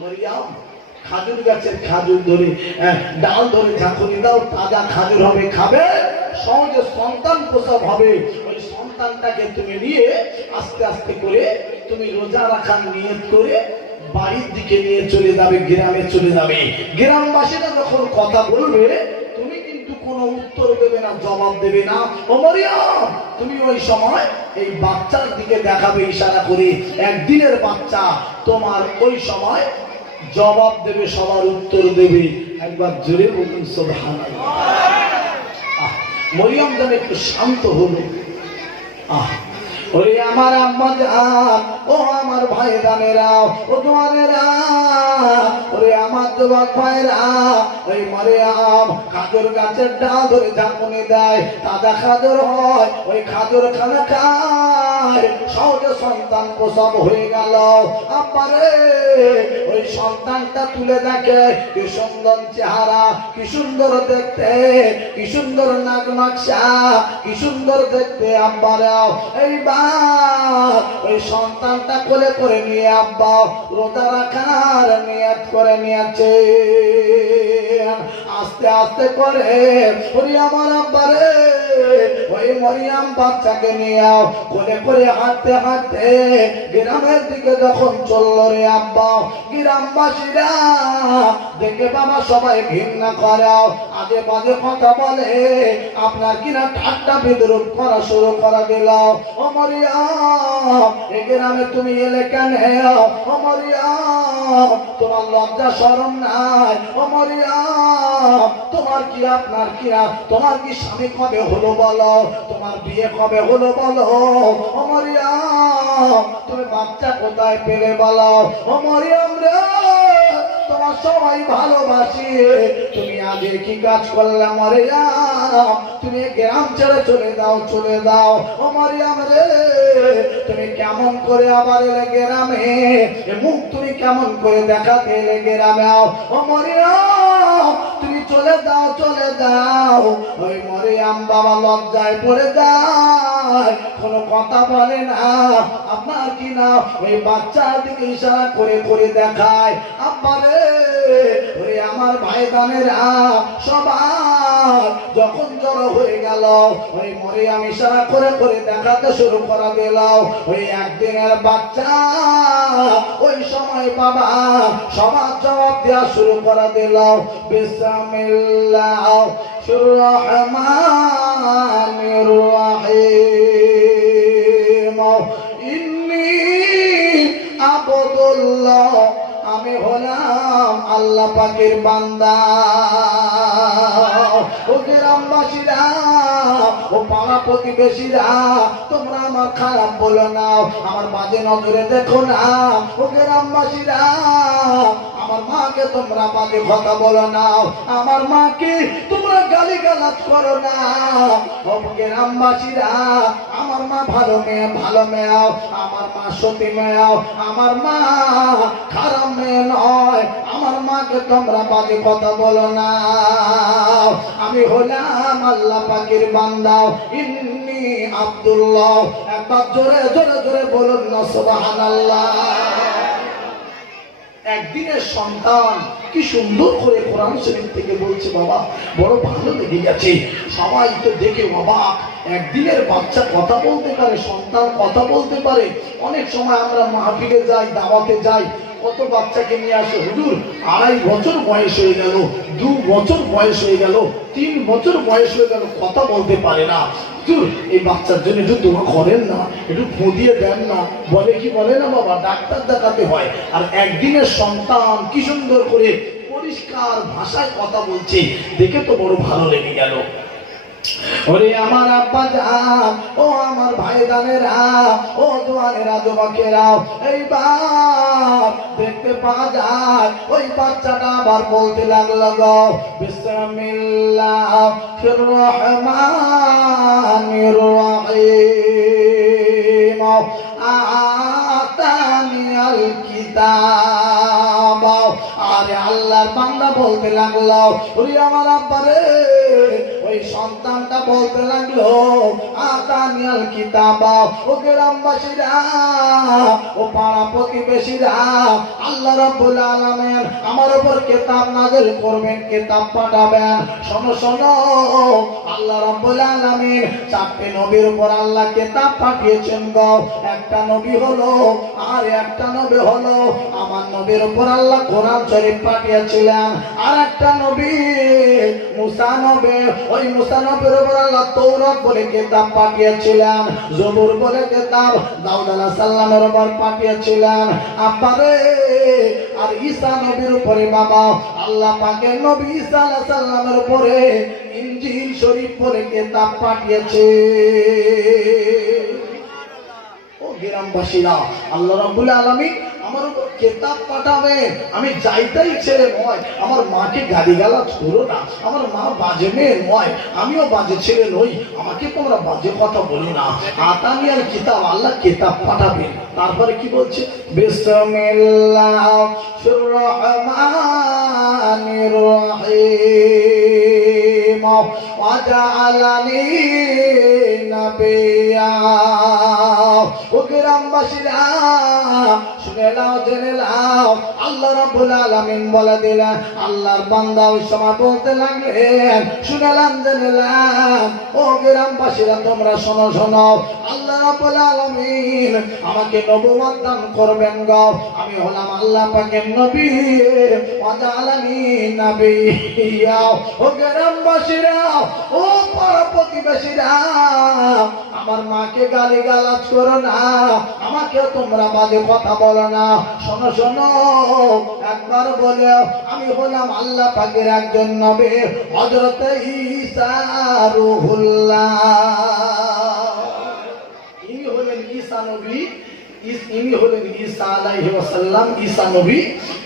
মরিয়ম খাজুর গাছের খাজুর ধরে ডাল ধরে ঝাঁকুনি দাও, তাজা খাজুর হবে, খাবে, সহজে সন্তান প্রসব হবে। ওই সন্তানটাকে তুমি নিয়ে আস্তে আস্তে করে তুমি রোজা রাখার নিয়ত করে বাড়ির দিকে নিয়ে চলে যাবে, গ্রামে চলে যাবে। গ্রামবাসীরা যখন কথা বলবে তুমি কিন্তু কোনো উত্তর দেবে না, জবাব দেবে না। ও মরিয়ম, তুমি ওই সময় এই বাচ্চার দিকে দেখাবে ইশারা করে, একদিনের বাচ্চা, তোমার ওই সময় জবাব দেবে, সবার উত্তর দেবে। একবার জোরে বলুন সুবহানাল্লাহ। মরিয়ম যেন একটু শান্ত হলো। ওরে আমার আম্মা জান, ও আমার ভাই জানেরা, ও জওয়ানেরা, ওরে আমার যুবক ভাইরা, ওই মরিয়ম খাজুর গাছের ডাল ধরে ঝাঁকুনি দেয়, তাজা খাজুর হয়, ওই খাজুর খানা খায়, সহজে সন্তান প্রসব হয়ে গেল। আব্বারে ওই সন্তানটা তুলে দেখে, কি সুন্দর চেহারা, কি সুন্দর দেখতে, কি সুন্দর নাক নকশা, কি সুন্দর দেখতে। আব্বারা এইবার ওই সন্তানটা কোলে করে নিয়ে আব্বা রোজা রাখার নিয়ত করে নিয়েছে। আস্তে আস্তে করে ওরে আমার আব্বারে ওই মরিয়ম বাচ্চাকে নিয়ে কোলে করে হাঁটতে হাঁটতে গ্রামের দিকে যখন চলল রে আব্বা, গ্রামবাসীরা দেখে বাবা সবাই ঘৃণা করে, আজে বাজে কথা বলে, আপনার কিনা ঠাট্টা বিদ্রুপ করা শুরু করে দিল। ও মরিয়ম, এই গ্রামে তুমি এলে কেন? ও মরিয়ম, তোমার লজ্জা শরম নাই? ও মরিয়ম, তোমার কি, আপনার কি, তোমার কি স্বামী কবে হলো বলো? তোমার বিয়ে কবে হলো বলো? ও মরিয়ম, তুমি বাচ্চা কোথায় পেলে বলো? ও মরিয়ম রে, তোমার সবাই ভালোবাসি, তুমি আগে কি কাজ করলে মরিয়ম? তুমি গ্রাম ছেড়ে চলে দাও, চলে দাও। ও মরিয়ম রে, তুমি কেমন করে আবার এলে গ্রামে? মুখ তুমি কেমন করে দেখাতে এলে গ্রামে? ও মরিয়ম, তুমি চলে দাও, চলে দাও। ওই মরিয়ম বাবা লজ্জায় পড়ে যায়, কোনো কথা বলে না। আপনার কি না ওই বাচ্চার দিকে ইশারা করে করে দেখায়। আব্বারে ওরে আমার ভাই দানেরা সবাই যখন জড়ো হয়ে গেল, ওই মরিয়ম ইশারা করে করে দেখাতে শুরু করা দিল। ওই একদিনের বাচ্চা ওই সময় বাবা সবার জবাব দেওয়া শুরু করা দিল। বিসমিল্লাহির রহমানির রহিম, ইন্নী আবদুল্লাহ, আমি হলাম আল্লাহ পাকের বান্দা। ও গ্রামবাসীরা, ও পাড়া প্রতিবেশীরা, তোমরা আমার খারাপ বলো না, আমার বাজে নজরে দেখো না। ও গ্রামবাসীরা, আমার মাকে তোমরা বাজে কথা বলো না, আমার মাকে তোমরা গালি গালাজ করো না। ও গ্রামবাসীরা, আমার মা ভালো মেয়ে, ভালো মেয়ে, আমার মা সতী মেয়ে, আমার মা খারাপ মেয়ে নয়। আমার মাকে তোমরা বাজে কথা বলো না, আমি হলাম আল্লাহ পাকের বান্দা। ইন্নী আব্দুল্লাহ, একবার জোরে জোরে জোরে বলুন না সুবহানাল্লাহ। একদিনের সন্তান কি সুন্দর করে কোরআন শরীফ থেকে বলছে, বাবা বড় ভালো লেগে গেছে। সবাই তো দেখে অবাক, একদিনের বাচ্চা কথা বলতে পারে, সন্তান কথা বলতে পারে। অনেক সময় আমরা মাহফিলে যাই, দাওয়াতে যাই, কত বাচ্চাকে নিয়ে আসে, হুজুর 2.5 বছর বয়স হয়ে গেল, 2 বছর বয়স হয়ে গেল, 3 বছর বয়স হয়ে গেল, কথা বলতে পারে না। হুজুর এই বাচ্চার জন্য একটু দোয়া করেন না, একটু ফুদিয়ে দেন না। বলে কি বলে না বাবা, ডাক্তার দেখাতে হয়। আর একদিনের সন্তান কি সুন্দর করে পরিষ্কার ভাষায় কথা বলছে, দেখে তো বড় ভালো লেগে গেল। ওরে আমার আব্বা জান, ও আমার ভাই দানেরা, ও জওয়ানেরা, যুবকেরা, এইবার দেখতে পাওয়া যায় ওই বাচ্চাটা আবার বলতে লাগলো গো, বিসমিল্লাহির রহমানির রহিম, আতানিয়াল কিতাব। আরে আল্লাহর বান্দা বলতে লাগলো, ওরে আমার আব্বারে, ওই সন্তানটা বলতে লাগলো, আতানিয়াল কিতাব। ও গ্রামবাসীরা, ও পাড়া প্রতিবেশীরা, আল্লাহর রাব্বুল আলামিন আমার উপর কিতাব নাযিল করবেন, কিতাব পাঠাবেন। শোনো শোনো, আল্লাহ রাব্বুল আলামিন চারটি নবীর উপর আল্লাহ কিতাব পাঠিয়েছেন গো। একটা নবী হলো, আর একটা নবী হলো আমার নবীর উপর আল্লাহ কোরআন শরীফ পাঠিয়েছিলেন। আর একটা নবী মুসা নবী, ওই মুসা নবীর উপর আল্লাহ তৌরাত বলে কিতাব পাঠিয়েছিলেন, জবুর বলে কিতাব দাউদ আলাইহিস সালামের উপর পাঠিয়েছিলেন। আব্বারে, আর ঈসা নবীর উপরে বাবা আল্লাহ পাকের নবী ঈসা আলাইহিস সালামের উপরে ইনজিল শরীফ বলে কিতাব পাঠিয়েছে। ও গ্রামবাসীরা, আল্লাহ রাব্বুল আলামিন আমার উপর কিতাব পাঠাবে, আমি যাইতাই ছেলে নয়। আমার মাকে গালিগালাজ করো না, আমার মা বাজে মেয়ে নয়, আমিও বাজে ছেলে নই, আমাকে তোমরা বাজে কথা বলো না। আতানি আল কিতাব, আল্লাহ কিতাব পাঠাবেন। তারপরে কি বলছে? বিসমিল্লাহির রহমানির রহিম ওয়া জাআলানি নাবিয়্যা। ও গ্রামবাসীরা শুনে নাও, জেনে নাও, আল্লাহ রাব্বুল আলামিন বলে দিলেন, আল্লাহর বান্দা ওই সময় বলতে লাগলেন, শুনেলাম জেনেলাম। ও গ্রামবাসীরা তোমরা শোনো শোনো, আল্লাহ রাব্বুল আলামিন আমাকে নবুয়ত দান করবেন গো। আমি হলাম আল্লাহ পাকের নবী, ওয়া জাআলানি নাবিয়্যা। ও গ্রামবাসীরা, ও পাড়া প্রতিবেশীরা, আমার মাকে গালিগালাজ করো না, আমাকেও তোমরা বাজে কথা বলো না। শোনো শোনো, একবার বলে আমি হলাম আল্লাহ পাকের একজন নবী, হযরত ঈসা রূহুল্লাহ। ইনি হলেন ঈসা নবী, ইনি হলেন ঈসা আলাইহিস সালাম, ঈসা নবী।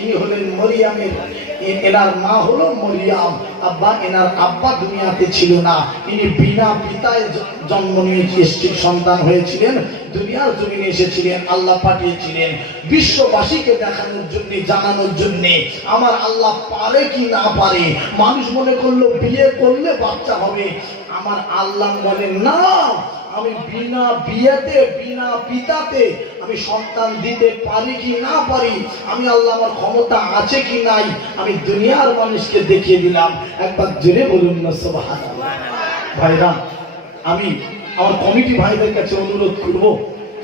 ইনি হলেন মরিয়মের, এনার মা হলো মরিয়ম, আব্বা, এনার আব্বা দুনিয়াতে ছিল না। ইনি বিনা পিতায় জন্ম নিয়ে এসেছিলেন, সন্তান হয়েছিলেন, দুনিয়ার জমিনে এসেছিলেন, আল্লাহ পাঠিয়েছিলেন বিশ্ববাসীকে দেখানোর জন্য, জানানোর জন্য আমার আল্লাহ পারে কি না পারে। মানুষ মনে করলো বিয়ে করলে বাচ্চা হবে, আমার আল্লাহ বলেন না, আমি বিনা বিয়েতে বিনা পিতাতে আমি সন্তান দিতে পারি কি না পারি, আমি আল্লাহ আমার ক্ষমতা আছে কি নাই, আমি দুনিয়ার মানুষকে দেখিয়ে দিলাম। একবার জোরে বলুন না সুবহানাল্লাহ। ভাইরা, আমি আমার কমিটি ভাইদের কাছে অনুরোধ করব,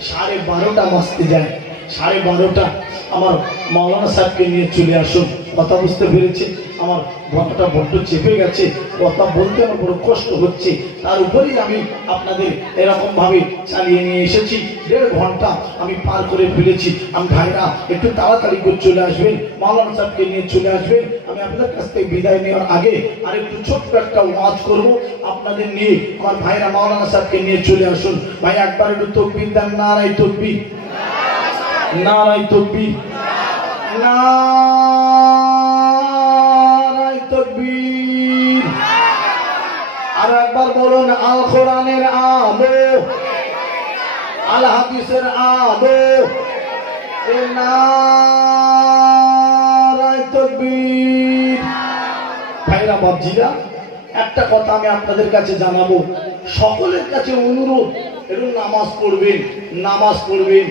12:30 বাজতে যায়, 12:30 আমার মাওলানা সাহেবকে নিয়ে চলে আসুন। কথা বুঝতে পেরেছে? আমার ঘটনাটা বড্ড চেপে গেছে, কথা বলতে আমার বড় কষ্ট হচ্ছে, তার উপরেই আমি আপনাদের এরকম ভাবে চালিয়ে নিয়ে এসেছি। 1.5 ঘন্টা আমি পার করে ফেলেছি। আমি ভাইরা একটু তাড়াতাড়ি করে চলে আসবেন, মাওলানা সাহেবকে নিয়ে চলে আসবেন। আমি আপনাদের কাছ থেকে বিদায় নেওয়ার আগে আর একটু ছোট্ট একটা ওয়াজ করবো আপনাদের নিয়ে। আমার ভাইরা মাওলানা সাহেবকে নিয়ে চলে আসুন। ভাই একবার একটু তাকবীর দেন, নারায়ে তাকবীর, নারায়ে তাকবীর, নারায়ে তাকবীর। আর একবার বলুন আল কোরআনের আলো, আল হাদিসের আলো, নারায়ে তাকবীর। ভাইরা বাবজিরা, একটা কথা আমি আপনাদের কাছে জানাবো, সকলের কাছে অনুরোধ, একটু নামাজ পড়বেন, নামাজ পড়বেন,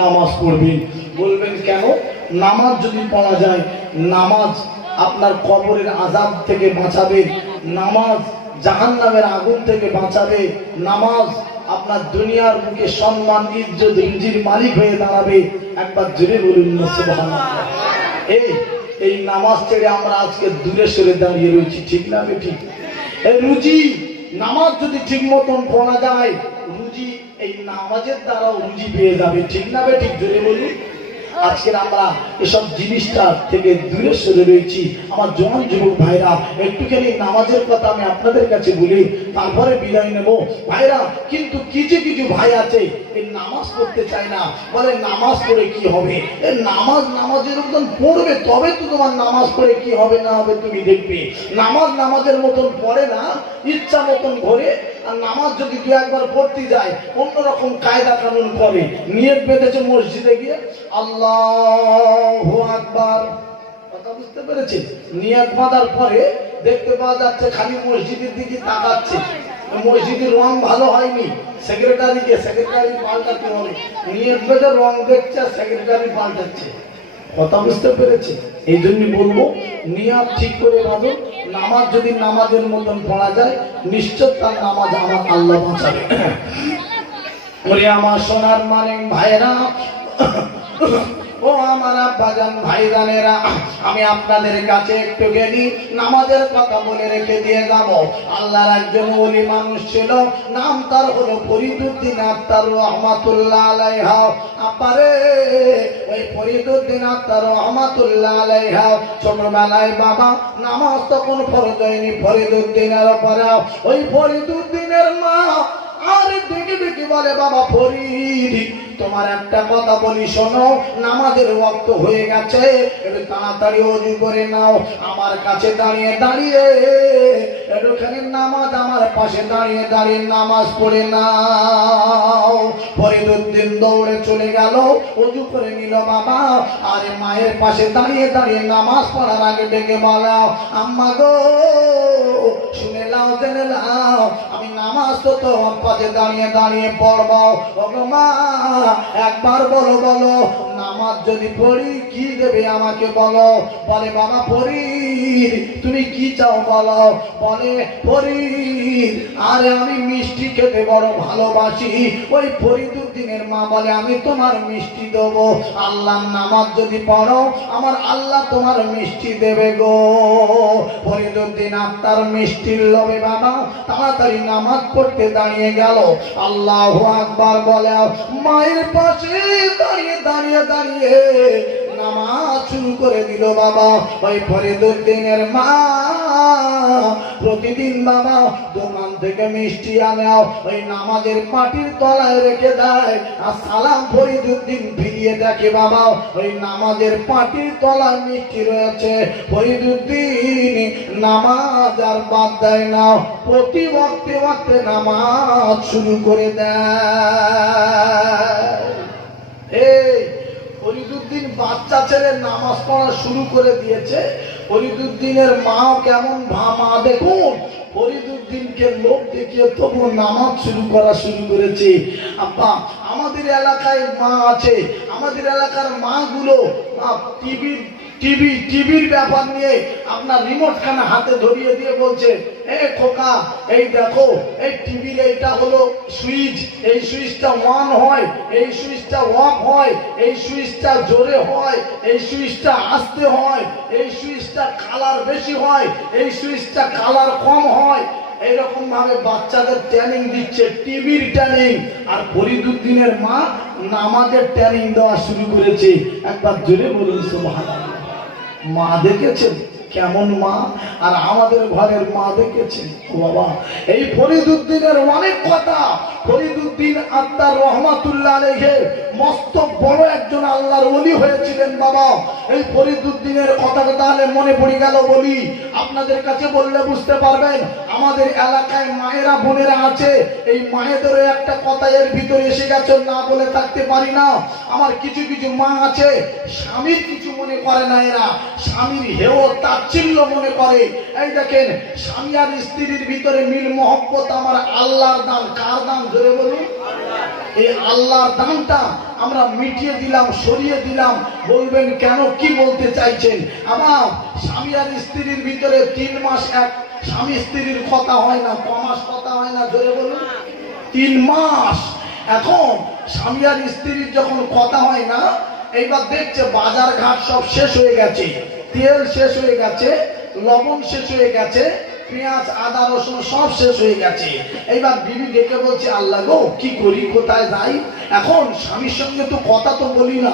নামাজ পড়বেন। বলবেন কেন? নামাজ যদি পড়া যায়, নামাজ আপনার কবরের আযাব থেকে বাঁচাবে, নামাজ জাহান্নামের আগুন থেকে বাঁচাবে, নামাজ আপনার দুনিয়ার মুখে সম্মান, ইজ্জত, রিজির মালিক হয়ে দাঁড়াবে। একবার জোরে বলুন না সুবহানাল্লাহ। এই নামাজ ছেড়ে আমরা আজকে দূরে সরে দাঁড়িয়ে রয়েছি, ঠিক না বেঠিক? এই রুজি, নামাজ যদি ঠিক মতন পড়া যায়, রুজি এই নামাজের দ্বারাও রুজি পেয়ে যাবে, ঠিক না বেঠিক? জোরে বলুন। আজকে আমরা এসব জিনিসটা থেকে দূরে সরে রয়েছি। আমার জওয়ান যুবক ভাইরা, একটুখানি নামাজের কথা আমি আপনাদের কাছে বলি, তারপরে বিদায় নেব। ভাইরা, কিন্তু কিছু কিছু ভাই আছে এই নামাজ পড়তে চায় না, বলে নামাজ পড়ে কি হবে? এই নামাজের মতন পড়বে, তবে তো তোমার নামাজ পড়ে কি হবে না হবে তুমি দেখবে। নামাজের মতন পড়ে না, ইচ্ছা মতন ঘরে। আর নামাজ যদি 2-1 পড়তে যায়, অন্যরকম কায়দা কানুন করে, নিয়ত বেঁধেছে মসজিদে গিয়ে আল্লাহু আকবার। কথা বুঝতে পেরেছেন? নিয়ত বাঁধার পরে দেখতে পাওয়া যাচ্ছে খালি মসজিদের দিকে তাকাচ্ছে, মসজিদের রং ভালো হয়নি, সেক্রেটারি পাল্টাতে হবে, নিয়ত বেঁধে রং দেখছে, সেক্রেটারি পাল্টাচ্ছে। কথা বুঝতে পেরেছে? এই জন্য বলবো নিয়াত ঠিক করে বাঁধো। নামাজ যদি নামাজের মতন পড়া যায়, নিশ্চয় তার নামাজ আমার আল্লাহ বাঁচাবে। ওরে আমার সোনার মানে ভাইরা, ও আমার আব্বাজান ভাইজানেরা, আমি আপনাদের কাছে একটু গেলি নামাজের কথা বলে রেখে দিয়ে যাব। আল্লাহর একজন ওলি মানুষ ছিল, নাম তার হলো ফরিদুদ্দিন আত্তার রহমাতুল্লাহ আলাইহা। আপারে ওই ফরিদুদ্দিন আত্তার রহমাতুল্লাহ আলাইহা ছোটবেলায় বাবা নামাজ তখন ফরজ হয়নি ফরিদুদ্দিনের উপরে। ওই ফরিদুদ্দিনের মা আর দেখে দেখে বলে, বাবা ফরিদ, তোমার একটা কথা বলি শোনো, নামাজের ওয়াক্ত হয়ে গেছে, একটু তাড়াতাড়ি ওযু করে নাও। আমার কাছে দাঁড়িয়ে দাঁড়িয়ে একটুখানি নামাজ আমার পাশে দাঁড়িয়ে দাঁড়িয়ে নামাজ পড়ে নাও। ফরিদুদ্দিন দৌড়ে চলে গেল, ওযু করে নিল বাবা। আরে মায়ের পাশে দাঁড়িয়ে দাঁড়িয়ে নামাজ পড়ার আগে ডেকে বলো, আম্মা গো শুনে নাও, জেনে নাও, আমি নামাজ তো তোমার পাশে দাঁড়িয়ে দাঁড়িয়ে পড়বো। ওগো মা, একবার বলো বলো, নামাজ যদি পড়ি কি দেবে আমাকে বলো। বলে, বাবা ফরিদ তুমি কি চাও বলো। বলে, ফরিদ আরে আমি মিষ্টি খেতে বড় ভালোবাসি। ওই ফরিদুদ্দিনের মা বলে, আমি তোমার মিষ্টি দেবো। আল্লাহর নামাজ যদি পড়ো আমার আল্লাহ তোমার মিষ্টি দেবে গো। ফরিদুদ্দিন আত্মার মিষ্টির লোভে বাবা তাড়াতাড়ি নামাজ পড়তে দাঁড়িয়ে গেল। আল্লাহু আকবার বলে, মায়ের পাশে দাঁড়িয়ে দাঁড়িয়ে দাঁড়িয়ে নামাজ শুরু করে দিল বাবা। ওই ফরিদুদ্দিনের মা প্রতিদিন বাবা দোকান থেকে মিষ্টি আনে, ওই নামাজের পাটির তলায় রেখে দেয়। আর সালাম ফরিদুদ্দিন ফিরিয়ে দেখে বাবা ওই নামাজের পাটির তলায় মিষ্টি রয়েছে। ফরিদুদ্দিন নামাজ আর বাদ দেয় না, প্রতি ওয়াক্তে ওয়াক্তে নামাজ শুরু করে দেয়। এই ফরিদুদ্দিন বাচ্চা ছেলে নামাজ পড়া শুরু করে দিয়েছে। ফরিদুদ্দিনের মাও কেমন মা দেখুন, ফরিদুদ্দিনকে লোক দেখিয়ে তবু নামাজ শুরু করেছে। আব্বা আমাদের এলাকায় মা আছে, আমাদের এলাকার মা গুলো টিভির ব্যাপার নিয়ে আপনার রিমোট খানা হাতে ধরিয়ে দিয়ে বলছে, এ খোকা এই দেখো এই টিভির এইটা হলো সুইচ, এই সুইচটা অন হয়, এই সুইচটা অফ হয়, এই সুইচটা জোরে হয়, এই সুইচটা আস্তে হয়, এই সুইচটা কালার বেশি হয়, এই সুইচটা কালার কম হয়। এইরকম ভাবে বাচ্চাদের ট্রেনিং দিচ্ছে, টিভির ট্রেনিং। আর ফরিদুদ্দিনের মা নামাজের ট্রেনিং দেওয়া শুরু করেছে। একবার জোরে বলুন সুবহানাল্লাহ। মা দেখেছেন কেমন মা, আর আমাদের ঘরের মা দেখেছেন বাবা। এই ফরিদুদ্দিনের অনেক কথা, ফরিদুদ্দিন আত্মার রহমাতুল্লাহ আলাইহি মস্ত বড় একজন আল্লাহর ওলি হয়েছিলেন বাবা। এই ফরিদুদ্দিনের কথাটা তাহলে মনে পড়ে গেল বলি, আপনাদের কাছে বললে বুঝতে পারবেন। আমাদের এলাকায় মায়েরা বোনেরা আছে, এই মায়েদেরও একটা কথা এর ভিতরে এসে গেছে, না বলে থাকতে পারি না। আমার কিছু কিছু মা আছে স্বামীর কিছু মনে করে না, এরা স্বামীর হেও তাচ্ছিল্য মনে করে। এই দেখেন স্বামী আর স্ত্রীর ভিতরে মিল মহব্বত আমার আল্লাহর দান। কার দান ধরে বলুন? এই আল্লাহর দানটা আমরা মিটিয়ে দিলাম, সরিয়ে দিলাম। বলবেন কেন, কি বলতে চাইছেন? আমার স্বামী আর স্ত্রীর ভিতরে 3 মাস এক স্বামী স্ত্রীর কথা হয় না, 5 মাস কথা হয় না, ধরে বলুন 3 মাস। এখন স্বামী আর স্ত্রীর যখন কথা হয় না, এইবার দেখছে বাজার ঘাট সব শেষ হয়ে গেছে, তেল শেষ হয়ে গেছে, লবণ শেষ হয়ে গেছে, পেঁয়াজ আদা রসুন সব শেষ হয়ে গেছে। এইবার বিবি ডেকে বলছে, আল্লাহ গো কি করি, কোথায় যাই? এখন স্বামীর সঙ্গে তো কথা তো বলি না।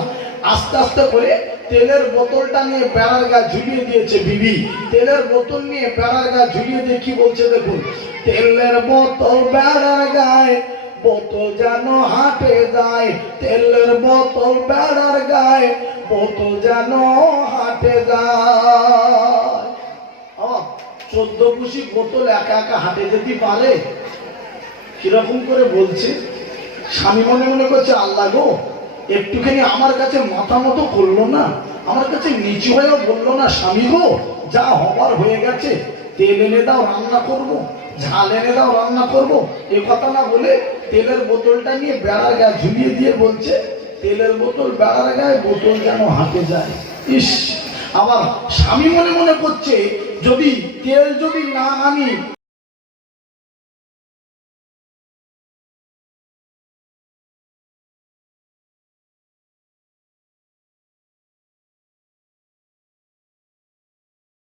আস্তে আস্তে করে তেলের বোতলটা নিয়ে বেড়ার গায়ে ঝুলিয়ে দিয়েছে বিবি। তেলের বোতল নিয়ে বেড়ার গায়ে ঝুলিয়ে দিয়ে কি বলছে দেখুন, তেলের বোতল বেড়ার গায়ে, বোতল যেন হাটে যায়, তেলের বোতল বেড়ার গায়ে, বোতল যেন হাটে যায়। 14 কুশি বোতল একা একা হাটে যেতে পারে? কিরকম করে বলছে। স্বামী মনে মনে করছে, আল্লাহ গো একটুখানি আমার কাছে মাথা মতো করলো না, আমার কাছে নিচু হয়েও বললো না, স্বামী গো যা হবার হয়ে গেছে, তেল এনে দাও রান্না করবো, ঝাল এনে দাও রান্না করবো। এ কথা না বলে তেলের বোতলটা নিয়ে বেড়ার গায়ে ঝুলিয়ে দিয়ে বলছে, তেলের বোতল বেড়ার গায়ে বোতল যেন হাতে যায়। ইস, আবার স্বামী মনে মনে করছে যদি তেল যদি না আনি